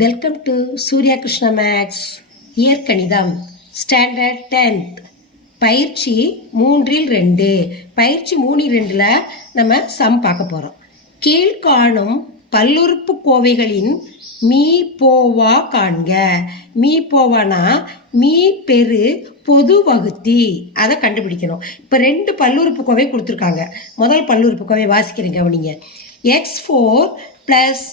Welcome to Surya Krishna maths இயற்கணிதம் standard tenth பயிற்சி மூன்றில் ரெண்டு. பயிற்சி மூணில் ரெண்டில் நம்ம சம் பார்க்க போகிறோம் கீழ்காணும் பல்லுறுப்பு கோவைகளின் மீ போவா காண்க. மீ போவானா மீ பெரு பொது வகுத்தி. அதை கண்டுபிடிக்கணும். இப்போ ரெண்டு பல்லுறுப்பு கோவை கொடுத்துருக்காங்க. முதல் பல்லுறுப்பு கோவை வாசிக்கிறேன் கவனிங்க. X four plus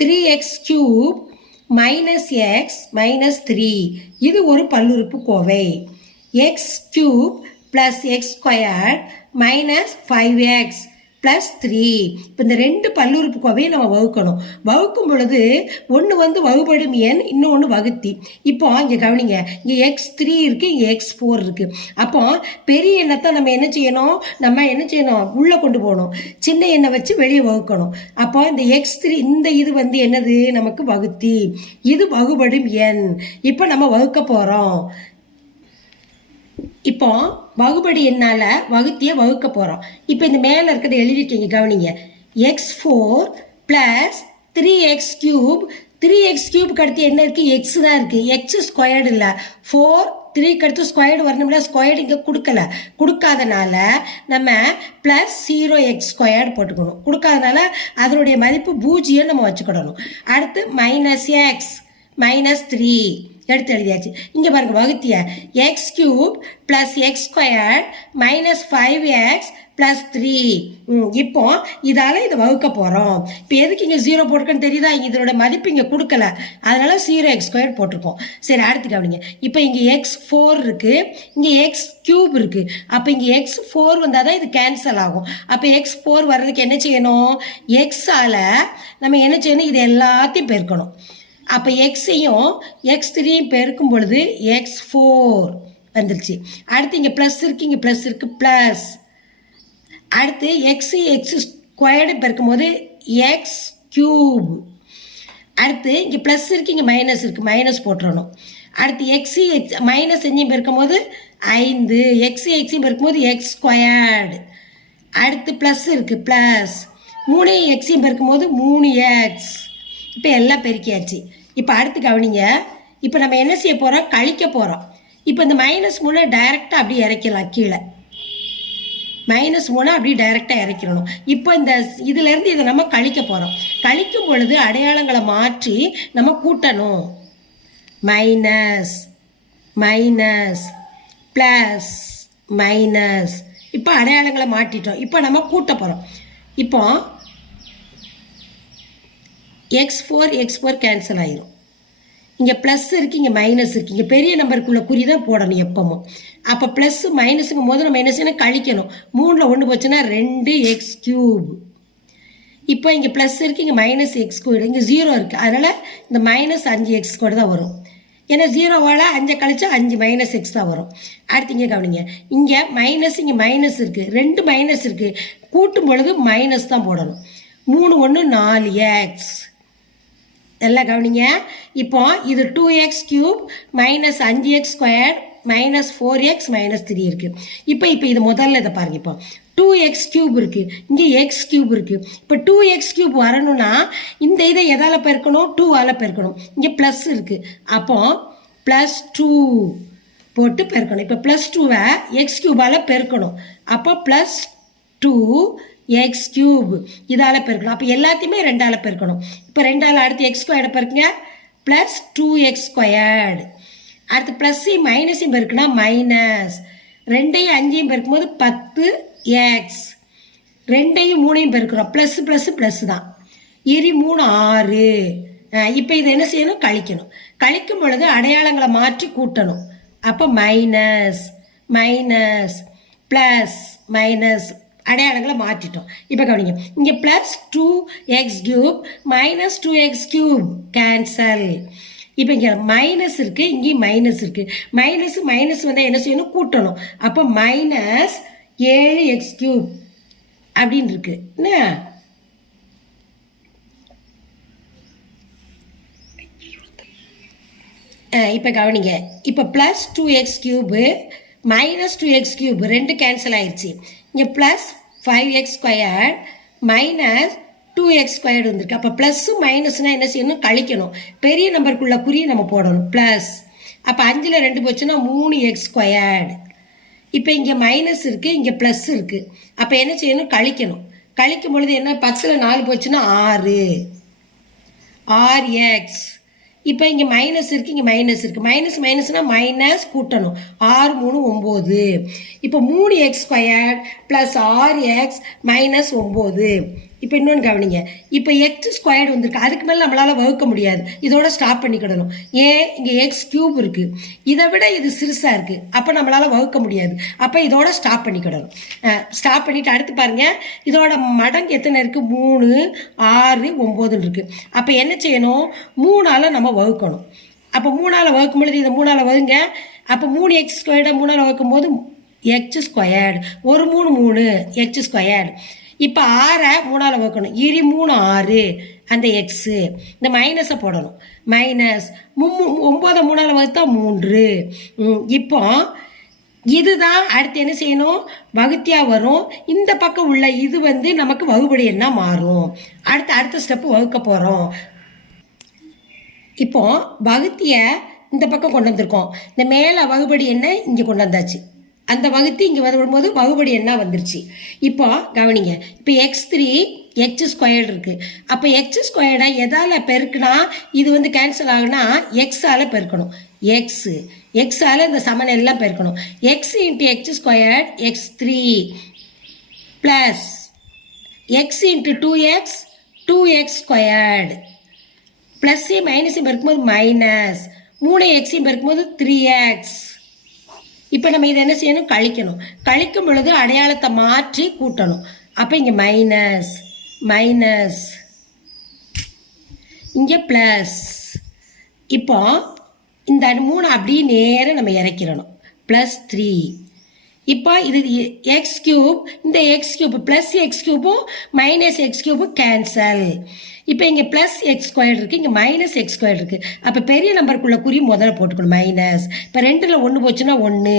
three X cube minus X minus three இது ஒரு பல்லுறுப்பு Kovai. X cube plus X square minus five X plus three இப்போ இந்த ரெண்டு பல்லுறுப்பு கோவையை நம்ம வகுக்கணும். வகுக்கும் பொழுது ஒன்று வந்து வகுபடும் எண் இன்னொன்று வகுத்தி. இப்போ இங்கே கவனிங்க. இங்கே எக்ஸ் த்ரீ இருக்குது இங்கே எக்ஸ் ஃபோர் இருக்குது அப்போ பெரிய எண்ணத்தை நம்ம என்ன செய்யணும்? நம்ம என்ன செய்யணும்? உள்ளே கொண்டு போகணும். சின்ன எண்ணெய் வச்சு வெளியே வகுக்கணும். அப்போ இந்த எக்ஸ் த்ரீ இந்த இது வந்து என்னது? நமக்கு வகுத்தி. இது வகுபடும் எண். இப்போ நம்ம வகுக்க போகிறோம் இப்போ வகுபடி என்னால் வகுத்தியை வகுக்க போகிறோம் இப்போ இந்த மேலே இருக்கிறத எழுதிருக்கீங்க கவனிங்க. X four plus three X cube three X கியூப்க்கு அடுத்து என்ன இருக்குது எக்ஸ் தான் இருக்குது எக்ஸ் ஸ்கொயர்டு இல்லை. ஃபோர் த்ரீக்கு அடுத்து ஸ்கொயர்டு வரணும்ல. ஸ்கொயர்டு இங்கே கொடுக்கல. கொடுக்காதனால நம்ம ப்ளஸ் ஜீரோ எக்ஸ் ஸ்கொயர்டு போட்டுக்கணும். கொடுக்காதனால அதனுடைய மதிப்பு பூஜ்ஜியம் நம்ம வச்சுக்கிடணும். அடுத்து மைனஸ் எக்ஸ் மைனஸ் த்ரீ எடுத்து எழுதியாச்சு. இங்கே பாருங்க வகுத்திய. X cube plus X square minus five X plus three இப்போ இதால் இதை வகுக்க போகிறோம் இப்போ எதுக்கு இங்கே ஜீரோ போட்டிருக்கேன்னு தெரியுதா? இதனோட மதிப்பு இங்கே கொடுக்கல. அதனால ஜீரோ எக்ஸ் ஸ்கொயர் போட்டிருக்கோம். சரி அடுத்து கவனிங்க. இப்போ இங்கே எக்ஸ் ஃபோர் இருக்குது இங்கே எக்ஸ் கியூப் இருக்குது அப்போ இங்கே எக்ஸ் ஃபோர் வந்தால் தான் இது கேன்சல் ஆகும். அப்போ எக்ஸ் ஃபோர் வர்றதுக்கு என்ன செய்யணும்? எக்ஸால் நம்ம என்ன செய்யணும்? இது எல்லாத்தையும் பெருக்கணும். அப்போ எக்ஸையும் எக்ஸ் த்ரீயும் பெருக்கும் பொழுது எக்ஸ் ஃபோர் வந்துருச்சு. அடுத்து இங்கே ப்ளஸ் இருக்குது இங்கே ப்ளஸ் இருக்குது ப்ளஸ் அடுத்து எக்ஸு எக்ஸ் ஸ்கொயர்டு பெருக்கும் போது எக்ஸ் க்யூப் அடுத்து இங்கே ப்ளஸ் இருக்குது இங்கே மைனஸ் இருக்குது மைனஸ் போட்டுறணும். அடுத்து எக்ஸு எக்ஸ் மைனஸ் எஞ்சையும் பெருக்கும் போது ஐந்து. எக்ஸு எக்ஸையும் பெருக்கும் போது எக்ஸ் ஸ்கொயர்டு அடுத்து ப்ளஸ் இருக்குது ப்ளஸ் மூணையும் எக்ஸையும் பெருக்கும் போது மூணு எக்ஸ் இப்போ எல்லாம் பெருக்கியாச்சு. இப்போ அடுத்து கவனிங்க. இப்போ நம்ம என்ன செய்ய போகிறோம் கழிக்க போகிறோம் இப்போ இந்த மைனஸ் மூணு டைரெக்டாக அப்படியே இறக்கலாம் கீழே. மைனஸ் மூணு அப்படியே டைரெக்டாக இறக்கிடணும். இப்போ இந்த இதுலேருந்து இதை நம்ம கழிக்க போகிறோம் கழிக்கும் பொழுது அடையாளங்களை மாற்றி நம்ம கூட்டணும். மைனஸ் மைனஸ் ப்ளஸ் மைனஸ் இப்போ அடையாளங்களை மாட்டிட்டோம். இப்போ நம்ம கூட்ட போகிறோம் இப்போ X four X four cancel ஆயிரும். இங்கே ப்ளஸ் இருக்குது இங்கே மைனஸ் இருக்குது இங்கே பெரிய நம்பருக்குள்ள குறி தான் போடணும் எப்பவும். அப்போ ப்ளஸ்ஸு மைனஸுங்கும் போது நம்ம என்ன செய்யணும் கழிக்கணும். மூணில் ஒன்று போச்சுன்னா ரெண்டு எக்ஸ் கியூப் இப்போ இங்கே ப்ளஸ் இருக்குது இங்கே மைனஸ் எக்ஸ் கோடு இங்கே ஜீரோ இருக்குது அதனால் இந்த மைனஸ் அஞ்சு எக்ஸ் கோடு தான் வரும். ஏன்னா ஜீரோவால் அஞ்சை கழிச்சா அஞ்சு மைனஸ் எக்ஸ் தான் வரும். அடுத்து இங்கே கவனிங்க. இங்கே மைனஸ் இங்கே மைனஸ் இருக்குது ரெண்டு மைனஸ் இருக்குது கூட்டும் பொழுது மைனஸ் தான் போடணும். மூணு ஒன்று நாலு எக்ஸ் எல்லாம் கவனிங்க. இப்போ இது டூ எக்ஸ் கியூப் மைனஸ் அஞ்சு X square minus four X minus three இருக்குது இப்போ இப்போ இது முதல்ல இதை பாருங்க இப்போ. டூ எக்ஸ் கியூப் இருக்குது இங்கே எக்ஸ் கியூப் இருக்குது இப்போ டூ எக்ஸ் கியூப் வரணும்னா இந்த இதை எதால் பெருக்கணும்? டூவால் பெருக்கணும். இங்கே ப்ளஸ் இருக்குது அப்போ ப்ளஸ் டூ போட்டு பெருக்கணும். இப்போ ப்ளஸ் டூவை எக்ஸ் கியூபால் பெருக்கணும். அப்போ ப்ளஸ் டூ எக்ஸ் கியூப் இதால் பெருக்கணும். அப்போ எல்லாத்தையுமே ரெண்டால் பெருக்கணும். இப்போ ரெண்டால் அடுத்து எக்ஸ் ஸ்கொயர்டை பெருக்குங்க ப்ளஸ் டூ எக்ஸ் ஸ்கொயர்டு அடுத்து ப்ளஸ்ஸையும் மைனஸையும் பெருக்குன்னா மைனஸ் ரெண்டையும் அஞ்சையும் பெருக்கும்போது பத்து எக்ஸ் ரெண்டையும் மூணையும் பெருக்கிறோம். ப்ளஸ் ப்ளஸ் ப்ளஸ் தான். இரு மூணு ஆறு. இப்போ இதை என்ன செய்யணும்? கழிக்கணும். கழிக்கும் பொழுது அடையாளங்களை மாற்றி கூட்டணும். அப்போ மைனஸ் மைனஸ் ப்ளஸ் மைனஸ் அடையாளங்களை மாற்றிட்டோம். இப்போ கவனிங்க. இங்கே plus two X cube minus two X cube cancel இப்போ இங்கே மைனஸ் இருக்குது இங்கேயும் மைனஸ் இருக்குது மைனஸ் மைனஸ் வந்தால் என்ன செய்யணும்? கூட்டணும். அப்போ மைனஸ் ஏழு எக்ஸ் கியூப் அப்படின்னு இருக்கு. என்ன? இப்போ கவனிங்க. இப்போ plus two X cube minus two X cube ரெண்டு கேன்சல் ஆயிடுச்சு இங்கே plus five X square minus two X squared வந்திருக்கு. அப்போ ப்ளஸ்ஸும் மைனஸ்னால் என்ன செய்யணும்? கழிக்கணும். பெரிய நம்பருக்குள்ள குறியை நம்ம போடணும். ப்ளஸ் அப்போ அஞ்சில் ரெண்டு போச்சுன்னா மூணு எக்ஸ் ஸ்கொயர்டு இப்போ இங்கே மைனஸ் இருக்குது இங்கே ப்ளஸ் இருக்குது அப்போ என்ன செய்யணும்? கழிக்கணும். கழிக்கும் பொழுது என்ன? பத்தில் நாலு போச்சுன்னா ஆறு. ஆர் எக்ஸ் இப்போ இங்கே மைனஸ் இருக்குது இங்கே மைனஸ் இருக்குது மைனஸ் மைனஸ்னால் மைனஸ் கூட்டணும். ஆறு மூணு ஒம்பது. இப்போ மூணு எக்ஸ் ஸ்கொயர் ப்ளஸ் ஆறு எக்ஸ் மைனஸ் ஒம்பது. இப்போ இன்னொன்று கவனிங்க. இப்போ எக்ஸ் ஸ்கொயர்டு வந்திருக்கு. அதுக்கு மேலே நம்மளால் வகுக்க முடியாது. இதோட ஸ்டாப் பண்ணிக்கிடணும். ஏன் இங்கே எக்ஸ் கியூப் இருக்குது இதை விட இது சிறுசாக இருக்குது அப்போ நம்மளால் வகுக்க முடியாது. அப்போ இதோட ஸ்டாப் பண்ணிக்கிடணும். ஸ்டாப் பண்ணிவிட்டு அடுத்து பாருங்கள் இதோட மடங்கு எத்தனை இருக்குது மூணு ஆறு ஒம்போதுன்னு இருக்குது அப்போ என்ன செய்யணும்? மூணால் நம்ம வகுக்கணும். அப்போ மூணால் வகுக்கும் பொழுது இதை மூணால் வகுங்க. அப்போ மூணு எக்ஸ் ஸ்கொயர்டை மூணால் வகுக்கும் போது எக்ஸ் ஸ்கொயர்டு ஒரு மூணு மூணு எக்ஸ் ஸ்கொயர்டு இப்போ ஆறை மூணால் வகுக்கணும். இரு மூணு ஆறு. அந்த எக்ஸு இந்த மைனஸை போடணும். மைனஸ் மும்மு ஒம்போதை மூணால் வகுத்தா மூன்று. இப்போ இதுதான் அடுத்து என்ன செய்யணும்? வகுத்தியாக வரும். இந்த பக்கம் உள்ள இது வந்து நமக்கு வகுபடி என்ன மாறும். அடுத்து அடுத்த ஸ்டெப்பு வகுக்க போகிறோம் இப்போ வகுத்திய இந்த பக்கம் கொண்டு வந்திருக்கோம். இந்த மேலே வகுபடி என்ன? இங்கே கொண்டு வந்தாச்சு. அந்த வகுத்து இங்கே வரும்போது வகுபடி என்ன வந்துருச்சு? இப்போ கவனிங்க இப்போ எக்ஸ் த்ரீ எக்ஸ் ஸ்கொயர்டு இருக்குது அப்போ எக்ஸ் ஸ்கொயர்டை எதால் பெருக்குனா இது வந்து கேன்சல் ஆகுனா எக்ஸால் பெருக்கணும். எக்ஸு எக்ஸால் இந்த சமன் எல்லாம் பெருக்கணும் x into x squared x three plus x into two x two x squared ப்ளஸ்ஸையும் மைனஸையும் பெருக்கும்போது மைனஸ் மூணு எக்ஸையும் பெருக்கும்போது த்ரீ எக்ஸ் இப்போ நம்ம இதை என்ன செய்யணும்? கழிக்கணும். கழிக்கும் பொழுது அடையாளத்தை மாற்றி கூட்டணும். அப்போ இங்கே மைனஸ் மைனஸ் இங்கே ப்ளஸ் இப்போ இந்த மூணு அப்படியே நேரம் நம்ம இறக்கிடணும். ப்ளஸ் த்ரீ இப்போ இது எக்ஸ் கியூப் இந்த எக்ஸ் கியூப் ப்ளஸ் எக்ஸ் கியூபும் மைனஸ் எக்ஸ் கியூபும் கேன்சல் இப்போ இங்கே ப்ளஸ் எக்ஸ் ஸ்கொயர் இருக்குது இங்கே மைனஸ் எக்ஸ் ஸ்கொயர் இருக்குது அப்போ பெரிய நம்பருக்குள்ள குறி முதல்ல போட்டுக்கணும் மைனஸ் இப்போ ரெண்டில் ஒன்று போச்சுன்னா ஒன்று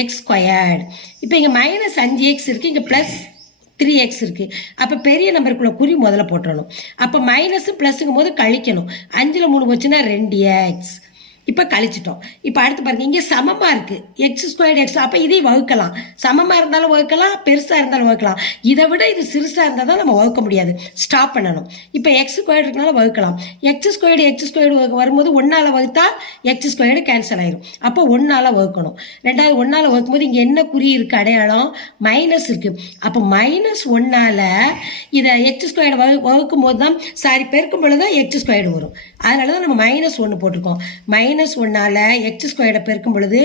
எக்ஸ் ஸ்கொயர்டு இப்போ இங்கே மைனஸ் அஞ்சு எக்ஸ் இருக்குது இங்கே ப்ளஸ் த்ரீ எக்ஸ் இருக்குது அப்போ பெரிய நம்பருக்குள்ள குறி முதல்ல போட்டுறணும். அப்போ மைனஸ் ப்ளஸ்ஸுங்கும் போது கழிக்கணும். அஞ்சில் மூணு போச்சுன்னா ரெண்டு எக்ஸ் இப்போ கழிச்சிட்டோம். இப்போ அடுத்து பாருங்க இங்கே சமமாக இருக்குது எக்ஸ் ஸ்கொயர்டு எக்ஸ் அப்போ இதையும் வகுக்கலாம். சமமாக இருந்தாலும் வகுக்கலாம் பெருசாக இருந்தாலும் வகுக்கலாம். இதை விட இது சிறுசாக இருந்தால் தான் நம்ம வகுக்க முடியாது. ஸ்டாப் பண்ணணும். இப்போ எக்ஸ் ஸ்கொயர்டு இருக்கனால வகுக்கலாம். எக்ஸ் ஸ்கொயர்டு எக்ஸ் ஸ்கொயர்டு வரும்போது ஒன்றால் வகுத்தா எக்ஸ் ஸ்கொயர்டு கேன்சல் ஆயிரும். அப்போ ஒன்றால் வகுக்கணும். ரெண்டாவது ஒன்றால் வகுக்கும்போது இங்கே என்ன குறி இருக்குது அடையாளம் மைனஸ் இருக்குது அப்போ மைனஸ் ஒன்றால் இதை எக்ஸ் ஸ்கொயர்டு வகு வகுக்கும் போது தான் சாரி பெருக்கும் பொழுது தான் எக்ஸ் ஸ்கொயர்டு வரும். அதனால தான் நம்ம மைனஸ் ஒன்று போட்டிருக்கோம். மைனஸ் மைனஸ் ஒன்றால் எக்ஸ் ஸ்கொயர்டை பெருக்கும் பொழுது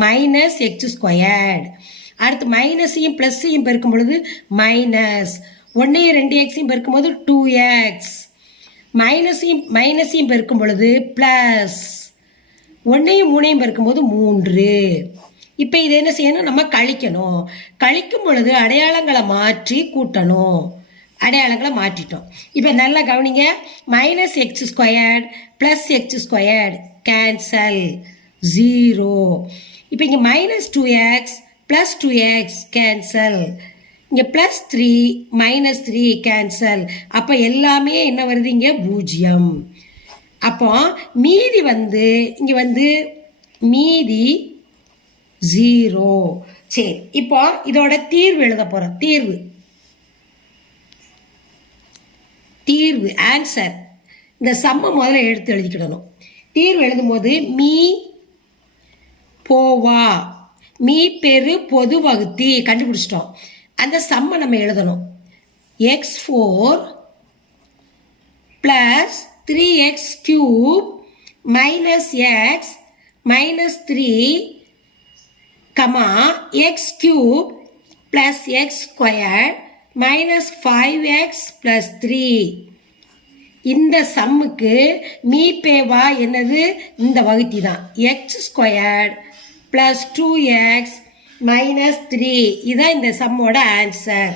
மைனஸ் எக்ஸ் ஸ்கொயர்டு அடுத்து மைனஸையும் ப்ளஸ்ஸையும் பெருக்கும் பொழுது மைனஸ் ஒன்றையும் ரெண்டு எக்ஸையும் பெருக்கும்போது டூ எக்ஸ் மைனஸையும் மைனஸையும் பெருக்கும் பொழுது ப்ளஸ் ஒன்றையும் மூணையும் பெருக்கும்போது மூன்று. இப்போ இது என்ன செய்யணும்? நம்ம கழிக்கணும். கழிக்கும் பொழுது அடையாளங்களை மாற்றி கூட்டணும். அடையாளங்களை மாற்றிட்டோம். இப்போ நல்லா கவனிங்க. Minus x squared plus x squared cancel zero இப்போ இங்கே minus two x plus two x cancel இங்கே plus three minus three cancel அப்போ எல்லாமே என்ன வருது இங்கே? பூஜ்ஜியம். அப்போ மீதி வந்து இங்கே வந்து மீதி ஜீரோ சரி இப்போ இதோட தீர்வு எழுத போகிறோம் தீர்வு. தீர்வு ஆன்சர் இந்த சம்மை முதல்ல எடுத்து எழுதிக்கிடணும். தீர்வு எழுதும்போது மீ போவா மீ பெரு பொது வகுத்தி கண்டுபிடிச்சிட்டோம். அந்த சம்மை நம்ம எழுதணும். X four plus three x cube minus x minus three comma x cube plus x square minus five x plus three இந்த சம்முக்கு மீ பேவா என்னது? இந்த வகுத்தி தான் x squared plus two x minus three இதுதான் இந்த சம்மோட ஆன்சர்